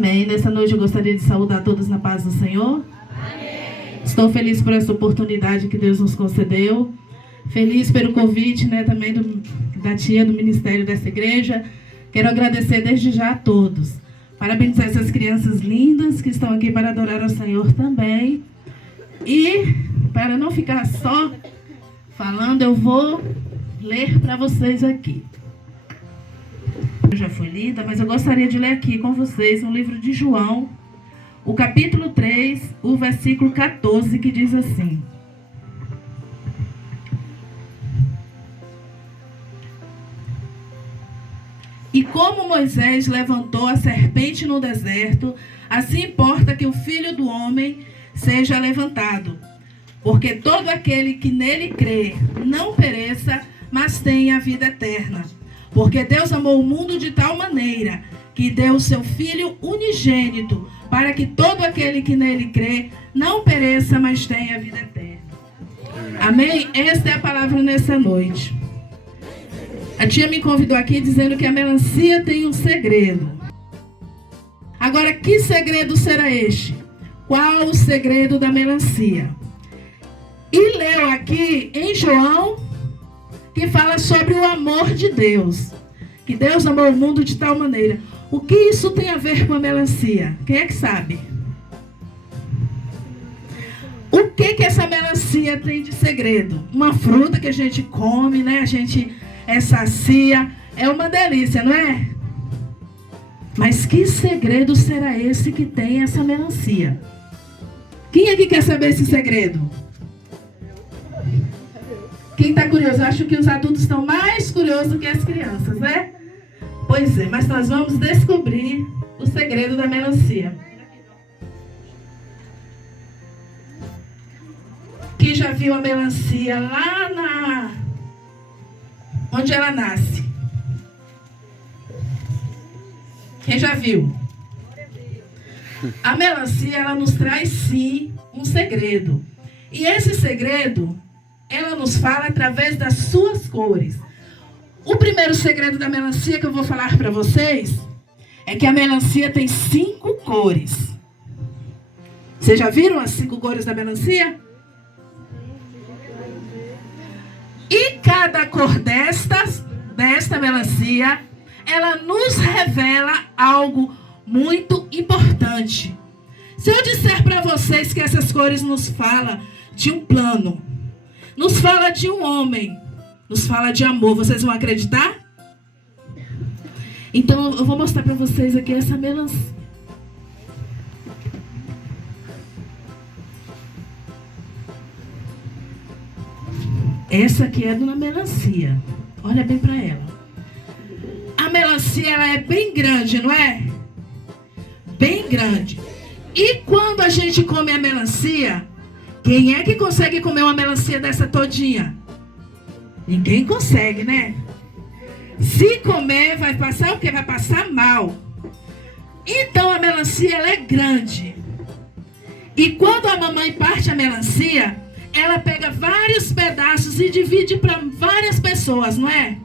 Amém. Nessa noite eu gostaria de saudar todos na paz do Senhor. Amém. Estou feliz por essa oportunidade que Deus nos concedeu. Feliz pelo convite, também da tia do ministério dessa igreja. Quero agradecer desde já a todos. Parabenizar essas crianças lindas que estão aqui para adorar ao Senhor também. E, para não ficar só falando, eu vou ler para vocês aqui. Já foi lida, mas eu gostaria de ler aqui com vocês no livro de João, o capítulo 3, o versículo 14, que diz assim: E como Moisés levantou a serpente no deserto, assim importa que o Filho do Homem seja levantado, porque todo aquele que nele crê não pereça, mas tenha a vida eterna. Porque Deus amou o mundo de tal maneira que deu o seu Filho unigênito, para que todo aquele que nele crê não pereça, mas tenha a vida eterna. Amém? Esta é a palavra nessa noite. A tia me convidou aqui dizendo que a melancia tem um segredo. Agora, que segredo será este? Qual o segredo da melancia? E leu aqui em João, que fala sobre o amor de Deus. Que Deus amou o mundo de tal maneira. O que isso tem a ver com a melancia? Quem é que sabe? O que essa melancia tem de segredo? Uma fruta que a gente come, A gente sacia. É uma delícia, não é? Mas que segredo será esse que tem essa melancia? Quem aqui quer saber esse segredo? Quem está curioso? Eu acho que os adultos estão mais curiosos que as crianças, né? Pois é, mas nós vamos descobrir o segredo da melancia. Quem já viu a melancia lá onde ela nasce? Quem já viu? A melancia, ela nos traz sim um segredo. E esse segredo, ela nos fala através das suas cores. O primeiro segredo da melancia que eu vou falar para vocês é que a melancia tem 5 cores. Vocês já viram as 5 cores da melancia? E cada cor desta melancia, ela nos revela algo muito importante. Se eu disser para vocês que essas cores nos falam de um plano, nos fala de um homem, nos fala de amor, vocês vão acreditar? Então eu vou mostrar para vocês aqui essa melancia. Essa aqui é de uma melancia. Olha bem para ela. A melancia, ela é bem grande, não é? Bem grande. E quando a gente come a melancia, quem é que consegue comer uma melancia dessa todinha? Ninguém consegue, né? Se comer, vai passar o quê? Vai passar mal. Então a melancia, ela é grande. E quando a mamãe parte a melancia, ela pega vários pedaços e divide para várias pessoas, não é?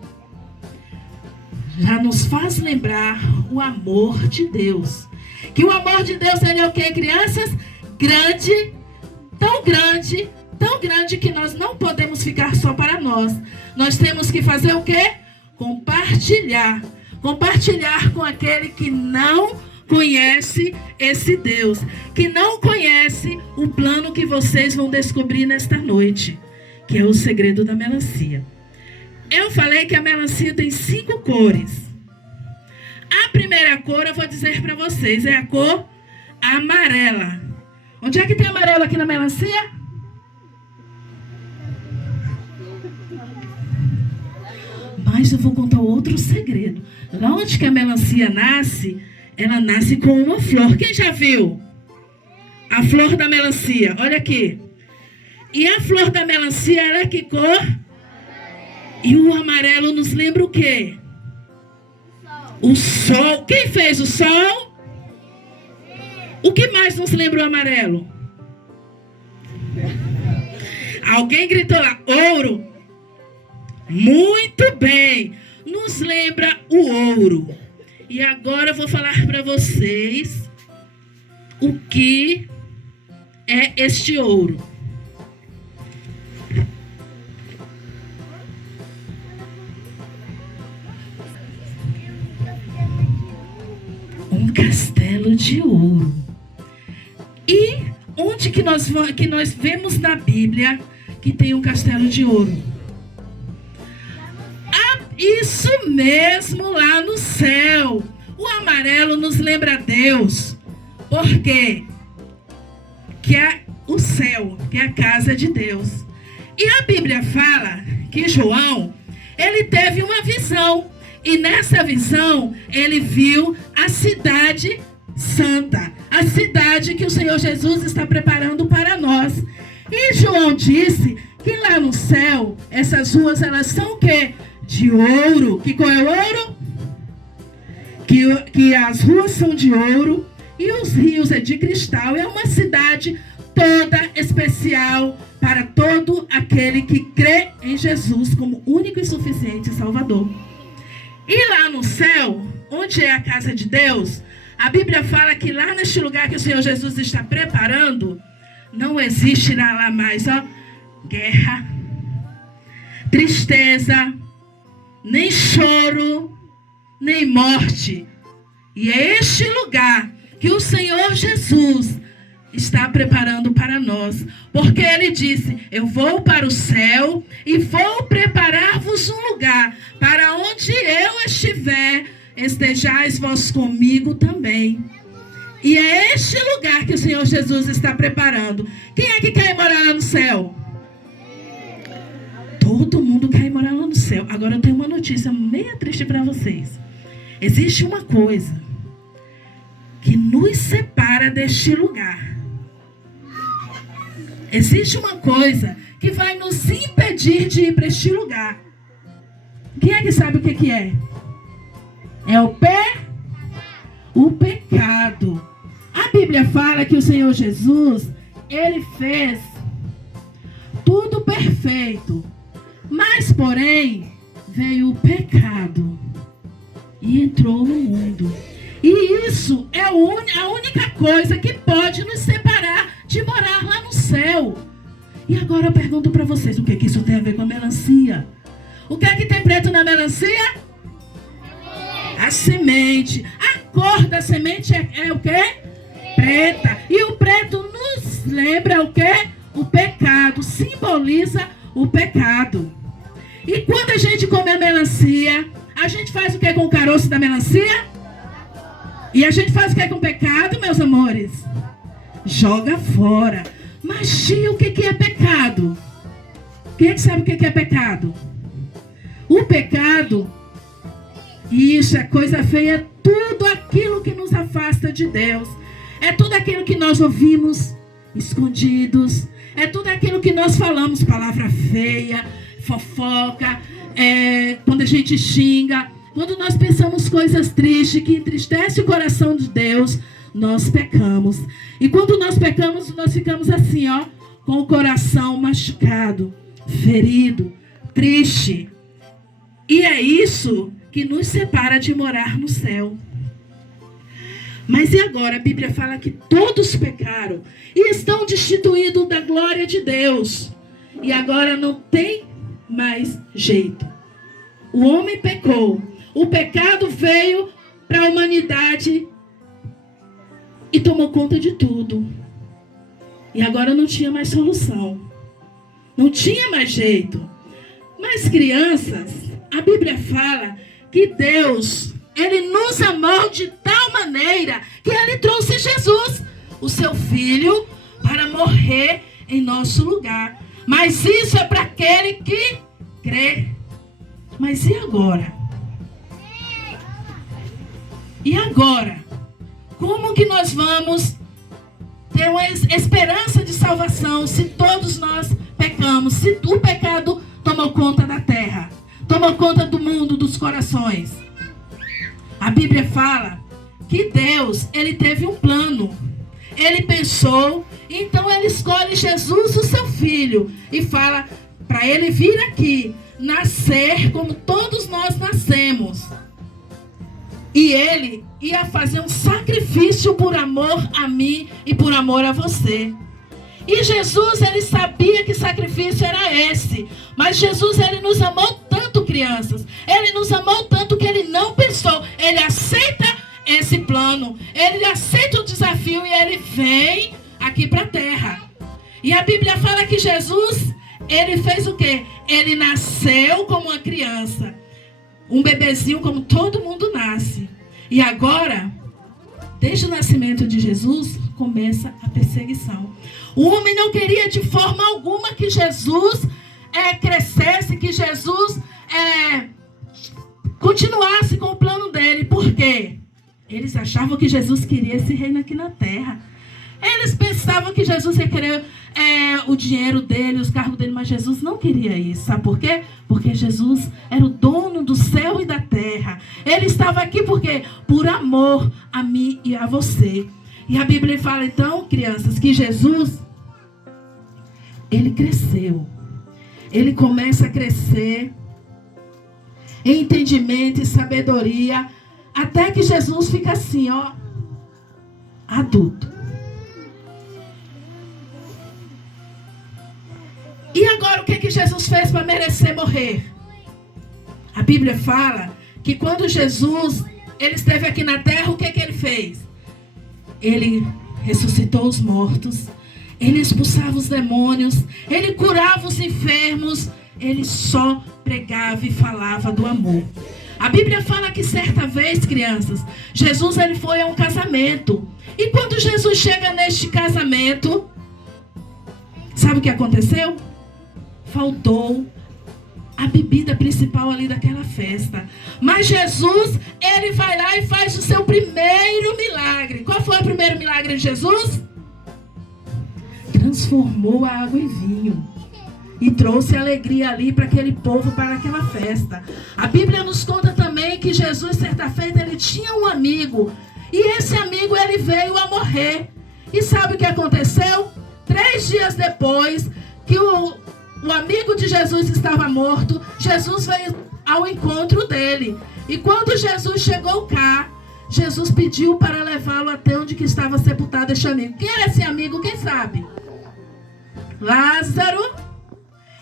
Já nos faz lembrar o amor de Deus. Que o amor de Deus, ele é o quê, crianças? Grande, tão grande que nós não podemos ficar só para nós. Nós temos que fazer o quê? Compartilhar. Compartilhar com aquele que não conhece esse Deus, que não conhece o plano que vocês vão descobrir nesta noite, que é o segredo da melancia. Eu falei que a melancia tem 5 cores. A primeira cor eu vou dizer para vocês, é a cor amarela. Onde é que tem amarelo aqui na melancia? Mas eu vou contar outro segredo. Lá onde que a melancia nasce, ela nasce com uma flor. Quem já viu? A flor da melancia, olha aqui. E a flor da melancia, ela é que cor? E o amarelo nos lembra o quê? O sol. Quem fez o sol? O que mais nos lembra o amarelo? Alguém gritou lá, ouro. Muito bem. Nos lembra o ouro. E agora eu vou falar para vocês o que é este ouro. Um castelo de ouro. E onde que nós vemos na Bíblia que tem um castelo de ouro? Isso mesmo, lá no céu. O amarelo nos lembra Deus. Por quê? Que é o céu, que é a casa de Deus. E a Bíblia fala que João, ele teve uma visão. E nessa visão, ele viu a cidade santa. A cidade que o Senhor Jesus está preparando para nós. E João disse que lá no céu, essas ruas, elas são o quê? De ouro. Que qual é o ouro? Que as ruas são de ouro e os rios é de cristal. É uma cidade toda especial para todo aquele que crê em Jesus como único e suficiente Salvador. E lá no céu, onde é a casa de Deus, a Bíblia fala que lá neste lugar que o Senhor Jesus está preparando, não existirá lá mais, guerra, tristeza, nem choro, nem morte. E é este lugar que o Senhor Jesus está preparando para nós. Porque Ele disse, eu vou para o céu e vou preparar-vos um lugar, para onde eu estiver, estejais vós comigo também. E é este lugar que o Senhor Jesus está preparando. Quem é que quer morar lá no céu? Todo mundo quer morar lá no céu. Agora eu tenho uma notícia meio triste para vocês. Existe uma coisa que nos separa deste lugar. Existe uma coisa que vai nos impedir de ir para este lugar. Quem é que sabe o que é? É o pecado. A Bíblia fala que o Senhor Jesus, Ele fez tudo perfeito. Mas, porém, veio o pecado e entrou no mundo. E isso é a única coisa que pode nos separar de morar lá no céu. E agora eu pergunto para vocês, o que isso tem a ver com a melancia? O que é que tem preto na melancia? A semente. A cor da semente é o quê? Preta. E o preto nos lembra o quê? O pecado. Simboliza o pecado. E quando a gente come a melancia, a gente faz o que com o caroço da melancia? E a gente faz o que com o pecado, meus amores? Joga fora. Mas tia, o que é pecado? Quem é que sabe o que é pecado? O pecado, isso é coisa feia, é tudo aquilo que nos afasta de Deus. É tudo aquilo que nós ouvimos escondidos. É tudo aquilo que nós falamos, palavra feia, fofoca, quando a gente xinga. Quando nós pensamos coisas tristes, que entristecem o coração de Deus, nós pecamos. E quando nós pecamos, nós ficamos assim, com o coração machucado, ferido, triste. E é isso que nos separa de morar no céu. Mas e agora? A Bíblia fala que todos pecaram e estão destituídos da glória de Deus. E agora não tem mais jeito. O homem pecou. O pecado veio para a humanidade e tomou conta de tudo. E agora não tinha mais solução. Não tinha mais jeito. Mas crianças, a Bíblia fala que Deus, Ele nos amou de tal maneira que Ele trouxe Jesus, o seu Filho, para morrer em nosso lugar. Mas isso é para aquele que crê. Mas e agora? E agora? Como que nós vamos ter uma esperança de salvação se todos nós pecamos? Se o pecado tomou conta da terra, tomou conta do mundo, dos corações. A Bíblia fala que Deus, Ele teve um plano. Ele pensou, então Ele escolhe Jesus, o seu Filho, e fala para Ele vir aqui, nascer como todos nós nascemos. E ele ia fazer um sacrifício por amor a mim e por amor a você. E Jesus, ele sabia que sacrifício era esse. Mas Jesus, ele nos amou tanto, crianças. Ele nos amou tanto que ele não pensou. Ele aceita esse plano. Ele aceita o desafio e ele vem aqui para a terra. E a Bíblia fala que Jesus, ele fez o quê? Ele nasceu como uma criança. Um bebezinho como todo mundo nasce. E agora, desde o nascimento de Jesus, começa a perseguição. O homem não queria de forma alguma que Jesus crescesse, que Jesus continuasse com o plano dele. Por quê? Eles achavam que Jesus queria esse reino aqui na terra. Eles pensavam que Jesus ia querer o dinheiro dele, os carros dele, mas Jesus não queria isso. Sabe por quê? Porque Jesus era o dono do céu e da terra. Ele estava aqui por quê? Por amor a mim e a você. E a Bíblia fala então, crianças, que Jesus, ele cresceu. Ele começa a crescer em entendimento e sabedoria, até que Jesus fica assim, ó, adulto. E agora o que Jesus fez para merecer morrer? A Bíblia fala que quando Jesus, ele esteve aqui na terra, o que ele fez? Ele ressuscitou os mortos, ele expulsava os demônios, ele curava os enfermos, ele só pregava e falava do amor. A Bíblia fala que certa vez, crianças, Jesus, ele foi a um casamento. E quando Jesus chega neste casamento, sabe o que aconteceu? Faltou a bebida principal ali daquela festa. Mas Jesus, ele vai lá e faz o seu primeiro milagre. Qual foi o primeiro milagre de Jesus? Transformou a água em vinho. E trouxe alegria ali para aquele povo, para aquela festa. A Bíblia nos conta também que Jesus, certa feita, ele tinha um amigo. E esse amigo, ele veio a morrer. E sabe o que aconteceu? 3 dias depois que o amigo de Jesus estava morto, Jesus veio ao encontro dele. E quando Jesus chegou cá, Jesus pediu para levá-lo até onde que estava sepultado este amigo. Quem era esse amigo? Quem sabe? Lázaro.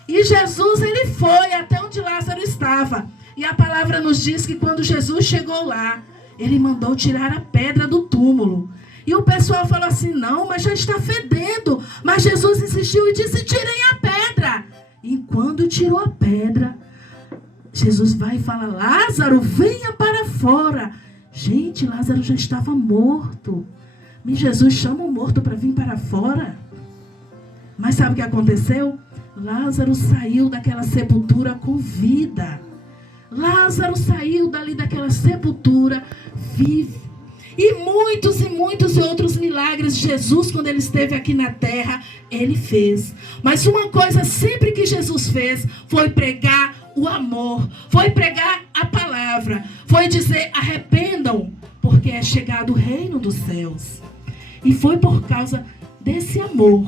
E Jesus, ele foi até onde Lázaro estava. E a palavra nos diz que quando Jesus chegou lá, ele mandou tirar a pedra do túmulo. E o pessoal falou assim, não, mas já está fedendo. Mas Jesus insistiu e disse, tirem a pedra. E quando tirou a pedra, Jesus vai e fala, Lázaro, venha para fora. Gente, Lázaro já estava morto. E Jesus chama o morto para vir para fora. Mas sabe o que aconteceu? Lázaro saiu daquela sepultura com vida. Lázaro saiu dali daquela sepultura vivo. E muitos outros milagres Jesus, quando ele esteve aqui na terra, ele fez. Mas uma coisa sempre que Jesus fez foi pregar o amor, foi pregar a palavra, foi dizer arrependam, porque é chegado o reino dos céus. E foi por causa desse amor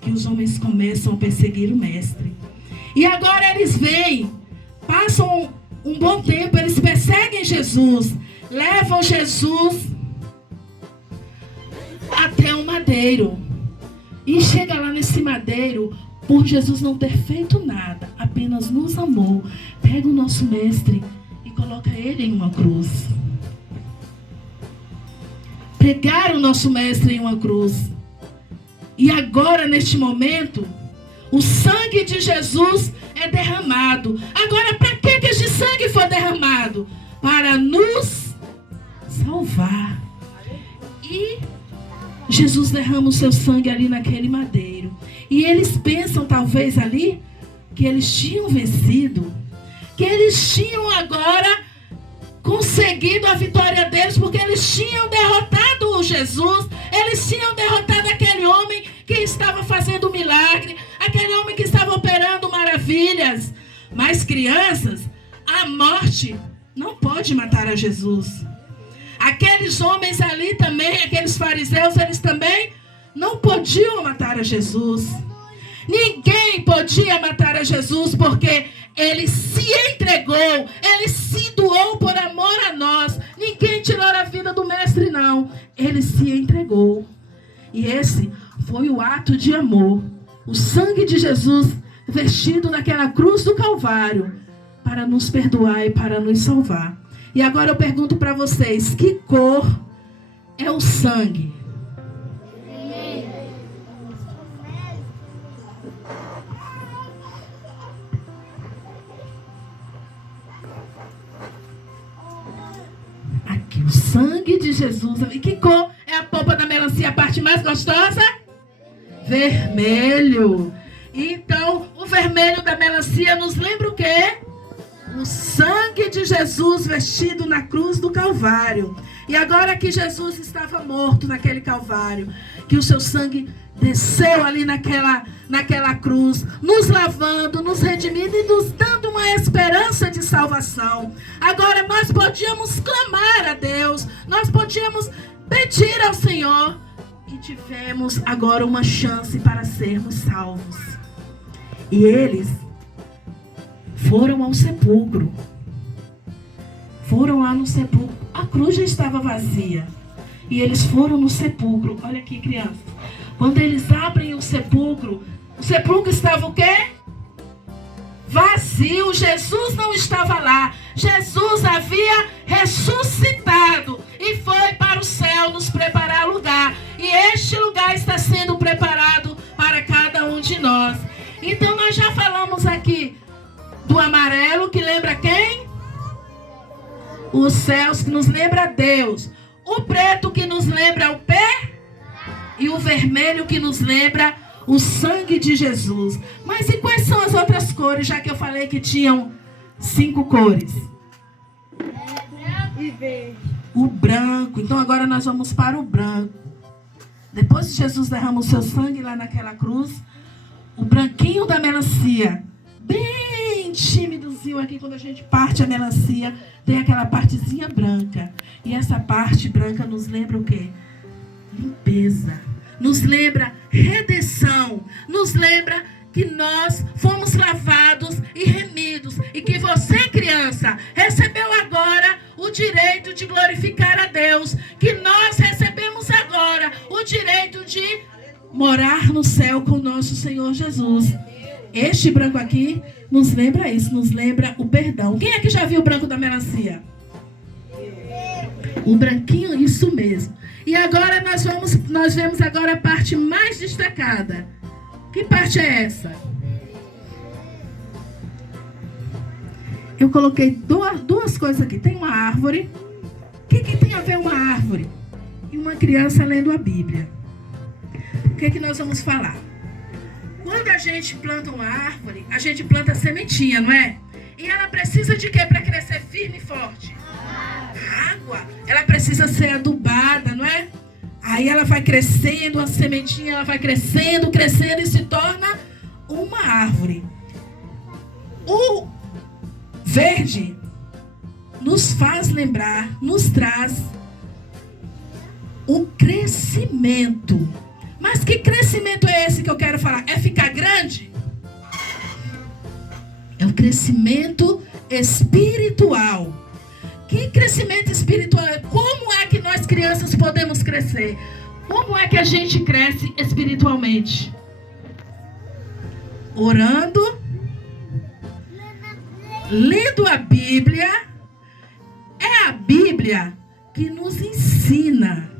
que os homens começam a perseguir o mestre. E agora eles vêm, passam um bom tempo, eles perseguem Jesus, levam Jesus até um madeiro. E chega lá nesse madeiro, por Jesus não ter feito nada, apenas nos amou, pega o nosso mestre e coloca ele em uma cruz. Pregaram o nosso mestre em uma cruz. E agora, neste momento, o sangue de Jesus é derramado. Agora, para que este sangue foi derramado? Para nos salvar. E Jesus derrama o seu sangue ali naquele madeiro. E eles pensam, talvez ali, que eles tinham vencido. Que eles tinham agora conseguido a vitória deles, porque eles tinham derrotado o Jesus. Eles tinham derrotado aquele homem que estava fazendo milagre, aquele homem que estava operando maravilhas. Mas, crianças, a morte não pode matar a Jesus. Aqueles homens ali também, aqueles fariseus, eles também não podiam matar a Jesus. Ninguém podia matar a Jesus, porque ele se entregou, ele se doou por amor a nós. Ninguém ele se entregou. E esse foi o ato de amor. O sangue de Jesus vestido naquela cruz do Calvário para nos perdoar e para nos salvar. E agora eu pergunto para vocês, que cor é o sangue? Aqui, o sangue de Jesus. E que cor é a polpa da melancia, a parte mais gostosa? Vermelho. Então, o vermelho da melancia nos lembra o quê? O sangue de Jesus vestido na cruz do Calvário. E agora que Jesus estava morto naquele Calvário, que o seu sangue desceu ali naquela cruz, nos lavando, nos redimindo e nos dando uma esperança de salvação. Agora nós podíamos clamar a Deus, nós podíamos pedir ao Senhor e tivemos agora uma chance para sermos salvos. E eles foram ao sepulcro. Foram lá no sepulcro. A cruz já estava vazia. E eles foram no sepulcro. Olha aqui, crianças. Quando eles abrem o sepulcro estava o quê? Vazio. Jesus não estava lá. Jesus havia ressuscitado e foi para o céu nos preparar lugar. E este lugar está sendo preparado para cada um de nós. Então nós já falamos aqui do amarelo, que lembra quem? Os céus, que nos lembra Deus. O preto, que nos lembra o pé. E o vermelho, que nos lembra o sangue de Jesus. Mas e quais são as outras cores, já que eu falei que tinham 5 cores? E verde. O branco. Então agora nós vamos para o branco. Depois que Jesus derrama o seu sangue lá naquela cruz, o branquinho da melancia, bem tímidozinho aqui, quando a gente parte a melancia, tem aquela partezinha branca. E essa parte branca nos lembra o quê? Limpeza. Nos lembra redenção. Nos lembra que nós fomos lavados e remidos. E que você, criança, recebeu agora o direito de glorificar a Deus. Que nós recebemos agora o direito de morar no céu com o nosso Senhor Jesus. Este branco aqui nos lembra isso, nos lembra o perdão. Quem é que já viu o branco da melancia? O branquinho, isso mesmo. E agora nós vemos agora a parte mais destacada. Que parte é essa? Eu coloquei duas coisas aqui. Tem uma árvore. O que tem a ver uma árvore? E uma criança lendo a Bíblia. O que nós vamos falar? Quando a gente planta uma árvore, a gente planta a sementinha, não é? E ela precisa de quê para crescer firme e forte? Água. Ela precisa ser adubada, não é? Aí ela vai crescendo, a sementinha ela vai crescendo, crescendo e se torna uma árvore. O verde nos faz lembrar, nos traz o crescimento. Mas que crescimento é esse que eu quero falar? É ficar grande? É o crescimento espiritual. Que crescimento espiritual é? Como é que nós crianças podemos crescer? Como é que a gente cresce espiritualmente? Orando, lendo a Bíblia. É a Bíblia que nos ensina.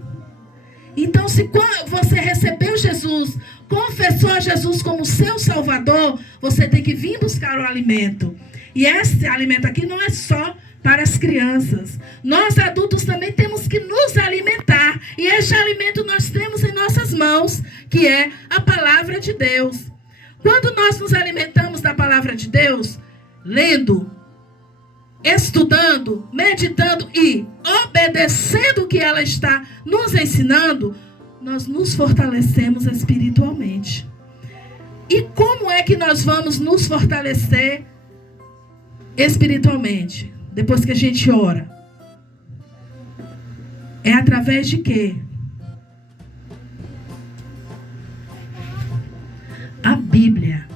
Então, se você recebeu Jesus, confessou a Jesus como seu Salvador, você tem que vir buscar o alimento. E esse alimento aqui não é só para as crianças. Nós adultos também temos que nos alimentar. E este alimento nós temos em nossas mãos, que é a palavra de Deus. Quando nós nos alimentamos da palavra de Deus, lendo, estudando, meditando e obedecendo o que ela está nos ensinando, nós nos fortalecemos espiritualmente. E como é que nós vamos nos fortalecer espiritualmente? Depois que a gente ora. É através de quê? A Bíblia.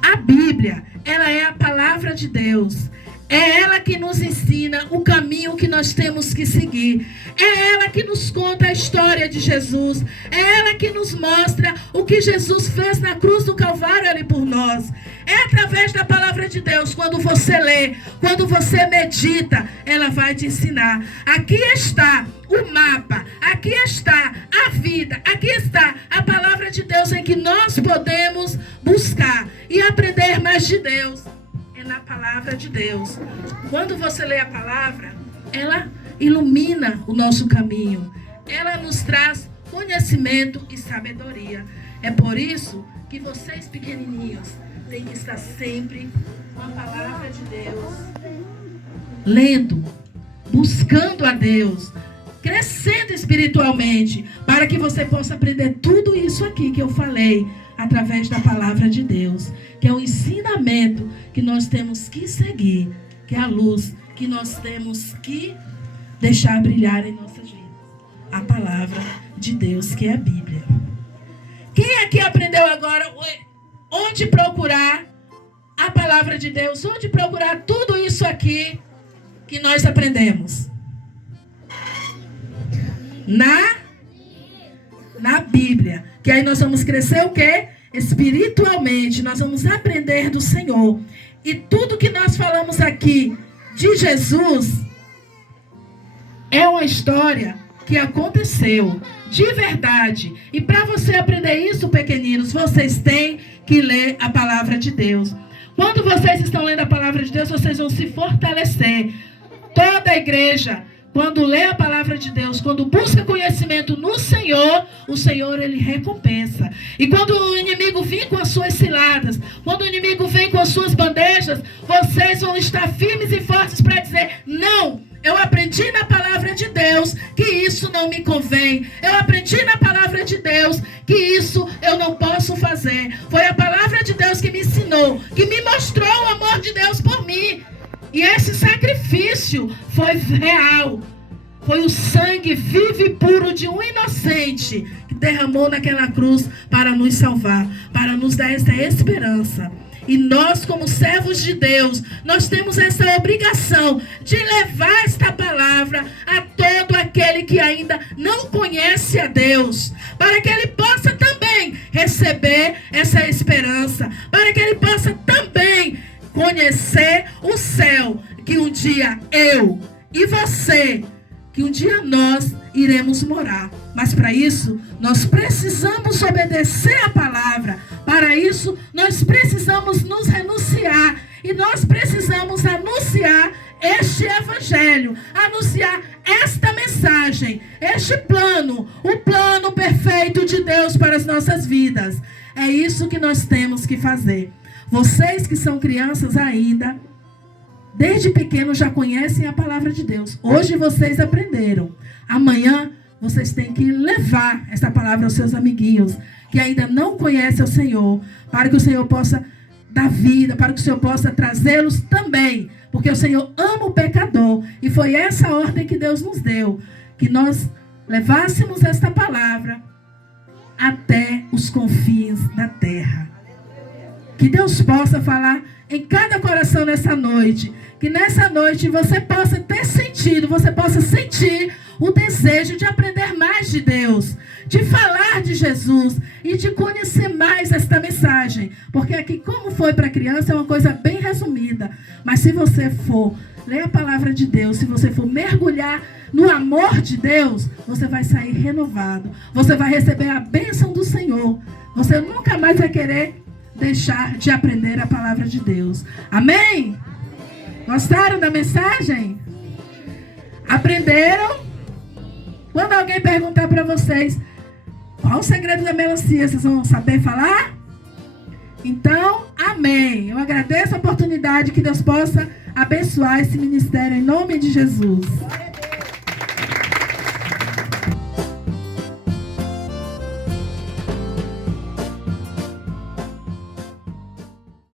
A Bíblia, ela é a palavra de Deus. É ela que nos ensina o caminho que nós temos que seguir. É ela que nos conta a história de Jesus. É ela que nos mostra o que Jesus fez na cruz do Calvário ali por nós. É através da palavra de Deus, quando você lê, quando você medita, ela vai te ensinar. Aqui está o mapa, aqui está a vida, aqui está a palavra de Deus em que nós podemos buscar e aprender mais de Deus. É na palavra de Deus. Quando você lê a palavra, ela ilumina o nosso caminho. Ela nos traz conhecimento e sabedoria. É por isso que vocês pequenininhos têm que estar sempre com a palavra de Deus, lendo, buscando a Deus, crescendo espiritualmente, para que você possa aprender tudo isso aqui que eu falei, através da palavra de Deus, que é o ensinamento que nós temos que seguir, que é a luz que nós temos que deixar brilhar em nossas vidas. A palavra de Deus, que é a Bíblia. Quem aqui aprendeu agora onde procurar a palavra de Deus? Onde procurar tudo isso aqui que nós aprendemos? Na Bíblia. Que aí nós vamos crescer o quê? Espiritualmente. Nós vamos aprender do Senhor. E tudo que nós falamos aqui de Jesus é uma história que aconteceu de verdade. E para você aprender isso, pequeninos, vocês têm que ler a palavra de Deus. Quando vocês estão lendo a palavra de Deus, vocês vão se fortalecer. Toda a igreja, quando lê a palavra de Deus, quando busca conhecimento no Senhor, o Senhor, Ele recompensa. E quando o inimigo vem com as suas ciladas, quando o inimigo vem com as suas bandejas, vocês vão estar firmes e fortes para dizer: não, eu aprendi na palavra de Deus que isso não me convém. Eu aprendi na palavra de Deus que isso eu não posso fazer. Foi a palavra de Deus que me ensinou, que me mostrou o amor de Deus por mim. E esse sacrifício foi real. Foi o sangue vivo e puro de um inocente que derramou naquela cruz para nos salvar, para nos dar essa esperança. E nós, como servos de Deus, nós temos essa obrigação de levar esta palavra a todo aquele que ainda não conhece a Deus, para que ele possa também receber essa esperança, para que ele possa também conhecer o céu, que um dia eu e você, que um dia nós iremos morar. Mas para isso, nós precisamos obedecer a palavra. Para isso, nós precisamos nos renunciar. E nós precisamos anunciar este evangelho, anunciar esta mensagem, este plano, o plano perfeito de Deus para as nossas vidas. É isso que nós temos que fazer. Vocês que são crianças ainda, desde pequenos já conhecem a palavra de Deus. Hoje vocês aprenderam. Amanhã vocês têm que levar essa palavra aos seus amiguinhos que ainda não conhecem o Senhor, para que o Senhor possa dar vida, para que o Senhor possa trazê-los também, porque o Senhor ama o pecador. E foi essa ordem que Deus nos deu, que nós levássemos esta palavra até os confins da terra. Que Deus possa falar em cada coração nessa noite. Que nessa noite você possa ter sentido, você possa sentir o desejo de aprender mais de Deus, de falar de Jesus e de conhecer mais esta mensagem. Porque aqui, como foi para a criança, é uma coisa bem resumida. Mas se você for ler a palavra de Deus, se você for mergulhar no amor de Deus, você vai sair renovado. Você vai receber a bênção do Senhor. Você nunca mais vai querer deixar de aprender a palavra de Deus. Amém? Gostaram da mensagem? Aprenderam? Quando alguém perguntar para vocês qual o segredo da melancia, vocês vão saber falar? Então, amém. Eu agradeço a oportunidade, que Deus possa abençoar esse ministério em nome de Jesus.